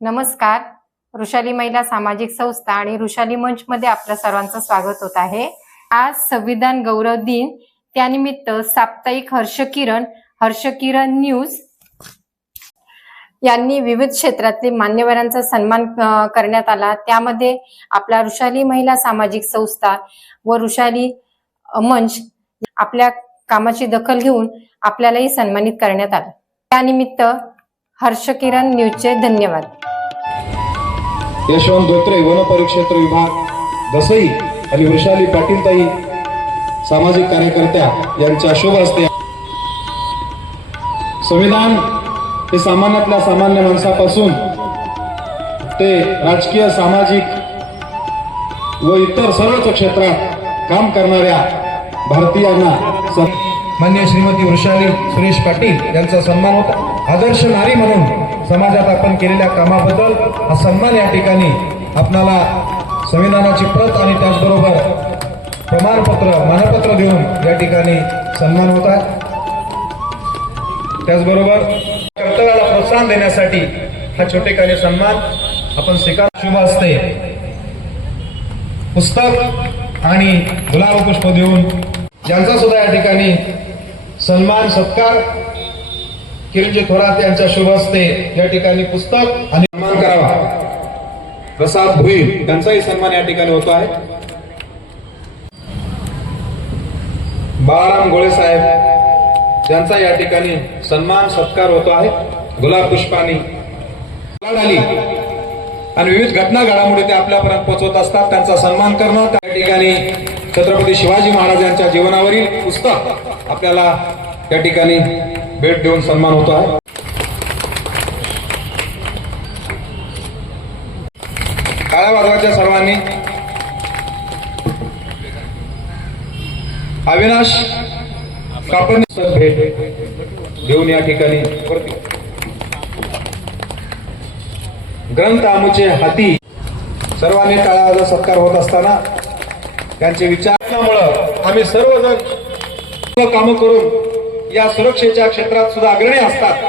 नमस्कार. ऋषाली महिला सामाजिक संस्था आणि ऋषाली मंच मध्ये आपल्या सर्वांचं स्वागत होत आहे. आज संविधान गौरव दिन. त्यानिमित्त साप्ताहिक हर्षकिरण हर्षकिरण न्यूज यांनी विविध क्षेत्रातील मान्यवरांचा सन्मान करण्यात आला. त्यामध्ये आपला ऋषाली महिला सामाजिक संस्था व ऋषाली मंच आपल्या कामाची दखल घेऊन आपल्यालाही सन्मानित करण्यात आलं. त्यानिमित्त हर्षकिरण न्यूजचे धन्यवाद. यशवंत धोत्रे वन परिक्षेत्र विभाग दसई आणि वृषाली पाटीलताई सामाजिक कार्यकर्त्या यांच्या शुभ असते संविधान हे सामान्यातल्या सामान्य माणसापासून ते राजकीय सामाजिक व इतर सर्वच क्षेत्रात काम करणाऱ्या भारतीयांना मान्य श्रीमती वृषाली सुरेश पाटील यांचा सन्मान होता. आदर्श नारी म्हणून समाजात आपण केलेल्या कामाबद्दल हा सन्मान या ठिकाणी आपणाला संविधानाची प्रत आणि त्याचबरोबर प्रमाणपत्र मानपत्र देऊन या ठिकाणी सन्मान होत आहे. त्याचबरोबर कर्तव्याला प्रोत्साहन देण्यासाठी हा छोटेखानी सन्मान आपण स्वीकार शुभ असते पुस्तक आणि गुलाबपुष्प देऊन यांचा सुद्धा या ठिकाणी सन्मान सत्कार किरणजी थोरात यांच्या शुभ हस्ते या ठिकाणी पुस्तक आणि सन्मान करावा. प्रसाद भुईर त्यांचाही सन्मान या ठिकाणी होतो आहे. बाळाराम गोळे साहेब त्यांचा या ठिकाणी सन्मान सत्कार होतो आहे. गुलाब पुष्पानी आली. आणि विविध घटना घडामोडी ते आपल्यापर्यंत पोहोचवत असतात. त्यांचा सन्मान करणं त्या ठिकाणी छत्रपती शिवाजी महाराजांच्या जीवनावरील पुस्तक आपल्याला त्या ठिकाणी भेट देऊन सन्मान होतो आहे. काळ्या वाजवाच्या सर्वांनी. अविनाश कापड भेट देऊन या ठिकाणी ग्रंथ आमचे हाती. सर्वांनी टाळाचा सत्कार होत असताना त्यांचे विचारल्यामुळं आम्ही सर्वजण काम करून या सुरक्षेच्या क्षेत्रात सुद्धा अग्रणी असतात.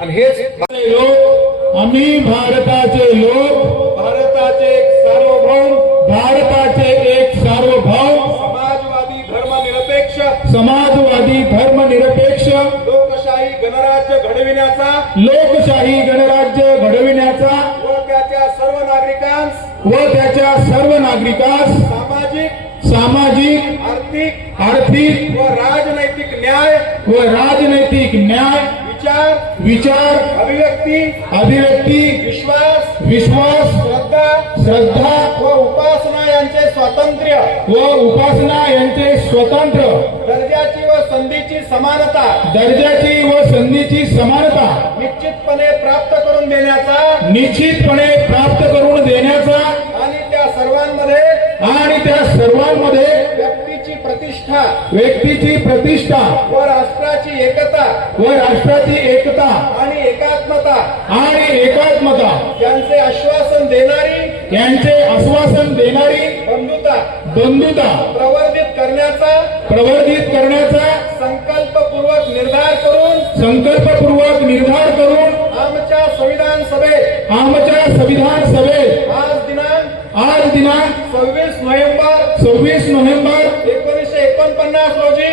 आणि हेच लोक आम्ही भारताचे लोक भारताचे एक सार्वभौम भारताचे एक सार्वभौम. समाजवादी धर्मनिरपेक्ष समाजवादी धर्मनिरपेक्ष. लोकशाही गणराज्य घडविण्याचा लोकशाही गणराज्य घडविण्याचा व त्याच्या सर्व नागरिकांस व त्याच्या सर्व नागरिकांस सामाजिक सामाजिक आर्थिक आर्थिक व राजनैतिक न्याय व राजनैतिक न्याय विचार विचार अभिव्यक्ती अभिव्यक्ती विश्वास विश्वास श्रद्धा श्रद्धा व उपासना यांचे स्वातंत्र्य व उपासना यांचे स्वतंत्र दर्जाची व संधीची समानता दर्जाची व संधीची समानता निश्चितपणे प्राप्त करून देण्याचा निश्चितपणे प्राप्त करून देण्याचा आणि त्या सर्वांमध्ये आणि त्या सर्वांमध्ये प्रतिष्ठा. व्यक्तीची प्रतिष्ठा. व राष्ट्राची एकता. व राष्ट्राची एकता. आणि एकात्मता. आणि एकात्मता. यांचे आश्वासन देणारी. यांचे आश्वासन देणारी. बंधुता. बंधुता. प्रवर्धित करण्याचा. प्रवर्धित करण्याचा. संकल्पपूर्वक निर्धार करून. संकल्पपूर्वक निर्धार करून. आमच्या संविधान सभेत. आमच्या संविधान सभेत आज दिनांक आज दिनांक सव्वीस नोव्हेंबर सव्वीस नोव्हेंबर एकोणीसशे एकोणपन्नास रोजी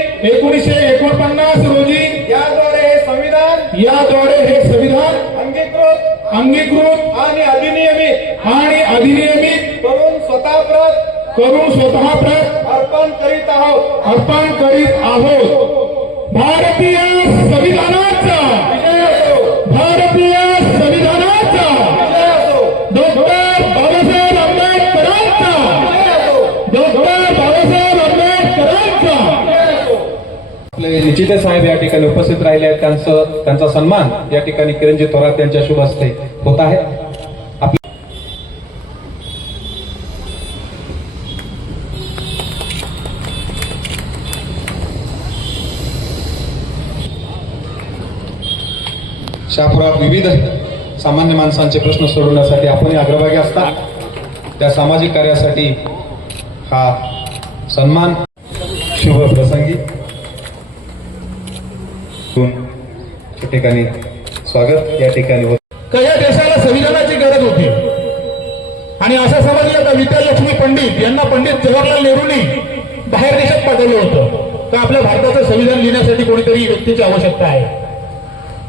एकोणीसशे एकोणपन्नास रोजी याद्वारे हे संविधान याद्वारे हे संविधान अंगीकृत अंगीकृत आणि अधिनियमित आणि अधिनियमित करून स्वतः प्रत करून स्वतः प्रत अर्पण करीत आहोत. अर्पण करीत आहोत. भारतीय आपले साहेब या ठिकाणी उपस्थित राहिले आहेत त्यांचं त्यांचा सन्मान या ठिकाणी किरणजी थोरात यांच्या शुभ हस्ते होत आहे. शहापुरात विविध सामान्य माणसांचे प्रश्न सोडवण्यासाठी आपणही अग्रभागी असतात. त्या सामाजिक कार्यासाठी हा सन्मान शुभ प्रसंगी या ठिकाणी स्वागत या ठिकाणी होत. तर या देशाला संविधानाची गरज होती? आणि असं समजलं का विद्यालक्ष्मी पंडित यांना पंडित जवाहरलाल नेहरूंनी बाहेर देशात पाठवलं होतं. तर आपल्या भारताचं संविधान लिहिण्यासाठी कोणीतरी व्यक्तीची आवश्यकता आहे?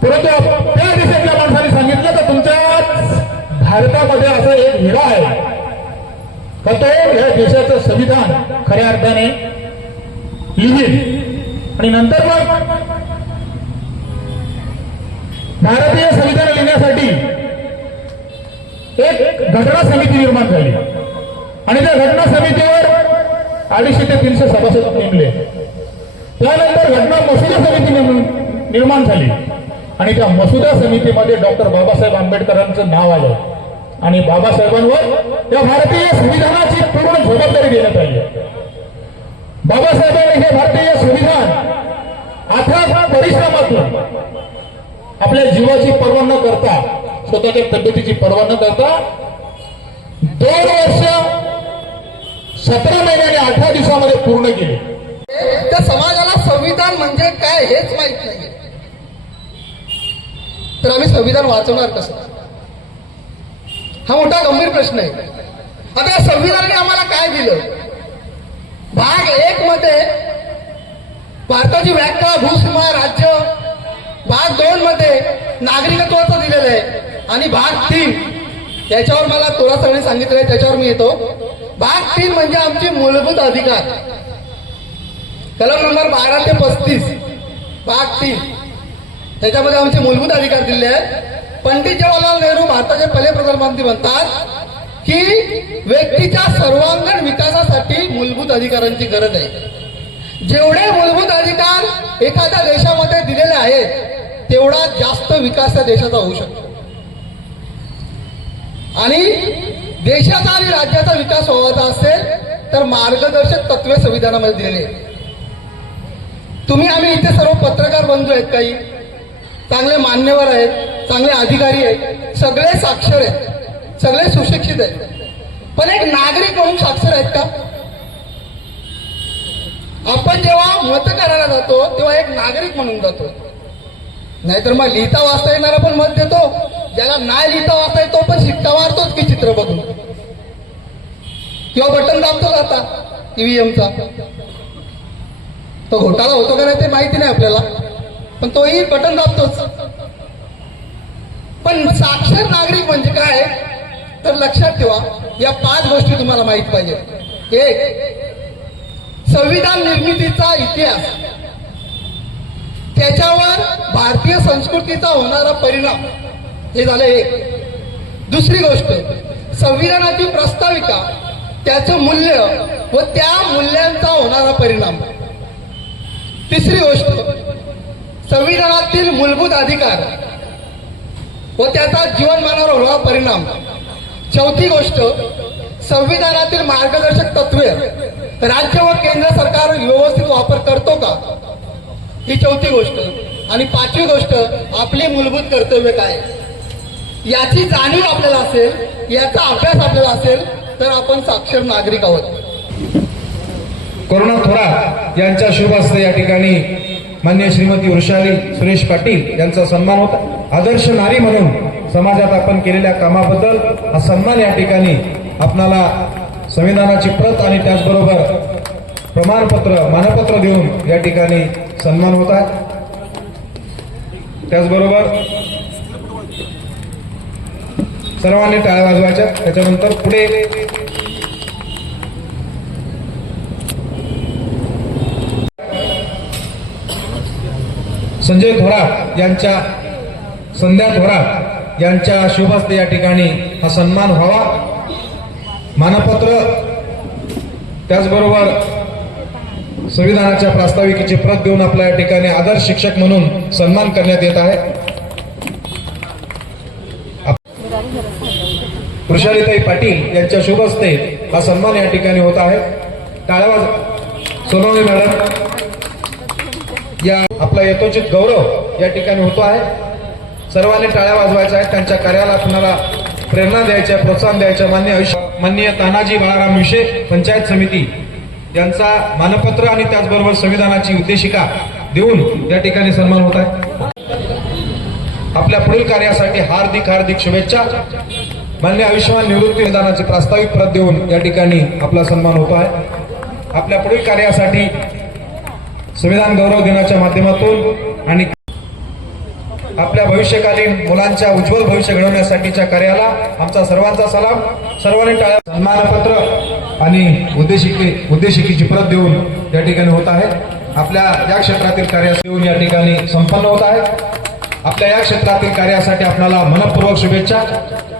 परंतु त्या देशातल्या माणसाने सांगितलं तर तुमच्या भारतामध्ये असा एक हिरा आहे. का तो या देशाचं संविधान खऱ्या अर्थाने लिहिल आणि नंतर मग भारतीय संविधान लिहिण्यासाठी एक घटना समिती निर्माण झाली. आणि त्या घटना समितीवर अडीचशे ते तीनशे सभासद नेमले. त्यानंतर घटना मसुदा समिती निर्माण झाली. आणि त्या मसुदा समितीमध्ये डॉक्टर बाबासाहेब आंबेडकरांचं नाव आलं. आणि बाबासाहेबांवर या भारतीय संविधानाची पूर्ण जबाबदारी देण्यात आली. बाबासाहेबांनी हे भारतीय संविधान अथाग परिश्रमातून आपल्या जीवाची पर्वा न करता स्वतःच्या तब्येतीची पर्वा न करता दोन वर्ष सतरा महिने आणि अठरा दिवसामध्ये पूर्ण केले. त्या समाजाला संविधान म्हणजे काय हेच माहीत नाही. तर आम्ही संविधान वाचवणार कसं? हा मोठा गंभीर प्रश्न आहे. आता या संविधानाने आम्हाला काय दिलं? भाग एक मध्ये भारताची व्याख्या भूसीमा राज्य भाग दोन मध्ये नागरिकत्वाचं दिलेलं आहे. आणि भाग तीन याच्यावर मला थोडा सगळे सांगितलंय त्याच्यावर मी येतो. भाग तीन म्हणजे आमचे मूलभूत अधिकार. कलम नंबर बारा ते पस्तीस भाग तीन. त्याच्यामध्ये आमचे मूलभूत अधिकार दिले आहेत. पंडित जवाहरलाल नेहरू भारताचे पहिले प्रधानमंत्री म्हणतात की व्यक्तीच्या सर्वांगीण विकासासाठी मूलभूत अधिकारांची गरज आहे. जेवढे मूलभूत अधिकार एखाद्या देशामध्ये दिलेले आहेत तेवढा जास्त विकास त्या देशाचा होऊ शकतो. आणि देशाचा आणि राज्याचा विकास व्हायचा असेल तर मार्गदर्शक तत्वे संविधानामध्ये दिले तुम्ही आम्ही इथे सर्व पत्रकार बंधू आहेत काही. चांगले मान्यवर आहेत चांगले अधिकारी आहेत सगळे साक्षर आहेत सगळे सुशिक्षित आहेत. पण एक नागरिक म्हणून साक्षर आहेत का? आपण जेव्हा मत करायला जातो तेव्हा एक नागरिक म्हणून जातो. नाहीतर मग लिहिता वाचता येणारा पण मत देतो. ज्याला नाही लिहिता वाचता येतो पण शिक्का मारतोच की चित्र बघून. किंवा बटन दाबतो आता ईव्हीएमचा तो घोटाळा होतो का नाही ते माहिती नाही आपल्याला. पण तोही बटन दाबतोच. पण साक्षर नागरिक म्हणजे काय? तर लक्षात ठेवा या पाच गोष्टी तुम्हाला माहीत पाहिजे एक संविधान निर्मितीचा इतिहास. त्याच्यावर भारतीय संस्कृतीचा होणारा परिणाम. हे झालं एक. दुसरी गोष्ट संविधानाची प्रस्ताविका त्याचं मूल्य व त्या मूल्यांचा होणारा परिणाम. तिसरी गोष्ट संविधानातील मूलभूत अधिकार व त्याचा जीवनमानावर होणारा परिणाम. चौथी गोष्ट संविधानातील मार्गदर्शक तत्वे. राज्य व केंद्र सरकार व्यवस्थित वापर करतो का? ही चौथी गोष्ट. आणि पाचवी गोष्ट आपले मूलभूत कर्तव्य काय? याची जाणीव आपल्याला असेल याचा अभ्यास आपल्याला असेल तर आपण साक्षर नागरिक आहोत. करुणा थोरात यांच्या शुभ हस्ते या ठिकाणी मान्य श्रीमती वृषाली सुरेश पाटील यांचा सन्मान होता. आदर्श नारी म्हणून समाजात आपण केलेल्या कामाबद्दल हा सन्मान या ठिकाणी आपणाला संविधानाची प्रत आणि त्याचबरोबर प्रमाणपत्र मानपत्र देऊन या ठिकाणी सन्मान होत आहे. त्याचबरोबर सर्वांनी टाळ्या वाजवायच्या. त्याच्यानंतर पुढे संजय थोरात यांच्या संध्या थोरात यांच्या शुभहस्ते या ठिकाणी हा सन्मान व्हावा. मानपत्र त्याचबरोबर संविधानाच्या प्रास्ताविकेची प्रत देऊन आपल्या या ठिकाणी आदर्श शिक्षक म्हणून सन्मान करण्यात येत आहे. वृषालीताई पाटील यांच्या शुभ हस्ते हा सन्मान या ठिकाणी होत आहे. टाळावाज सोनवणे मॅडम या आपला यथोचित गौरव या ठिकाणी होतो आहे. सर्वांनी टाळ्या वाजवायच्या आहेत त्यांच्या कार्याला आपल्याला प्रेरणा द्यायच्या प्रोत्साहन द्यायच्या मान्य आयुष्य माननीय तानाजी बाळाराम विषे पंचायत समिती. यांचा मानपत्र आणि त्याचबरोबर संविधानाची उद्देशिका देऊन या ठिकाणी सन्मान होत आहे. आपल्या पुढील कार्यासाठी हार्दिक हार्दिक शुभेच्छा. मान्य आयुष्यमान निवृत्ती विधानाचे प्रास्ताविक प्रत देऊन या ठिकाणी आपला सन्मान होतो आहे. आपल्या पुढील कार्यासाठी संविधान गौरव दिनाच्या माध्यमातून आणि आपल्या भविष्यकालीन मुलांच्या उज्ज्वल भविष्य घडवण्यासाठीच्या कार्याला आमचा सर्वांचा सलाम. सर्वांनी टाळ्या सन्मानपत्र. आणि उद्देशिके उद्देशिकेची प्रत देऊन या ठिकाणी होत आहे. आपल्या या क्षेत्रातील कार्यास देऊन या ठिकाणी संपन्न होत आहे. आपल्या या क्षेत्रातील कार्यासाठी आपल्याला मनपूर्वक शुभेच्छा.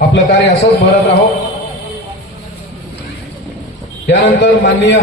आपलं कार्य असंच भरत राहो. यानंतर माननीय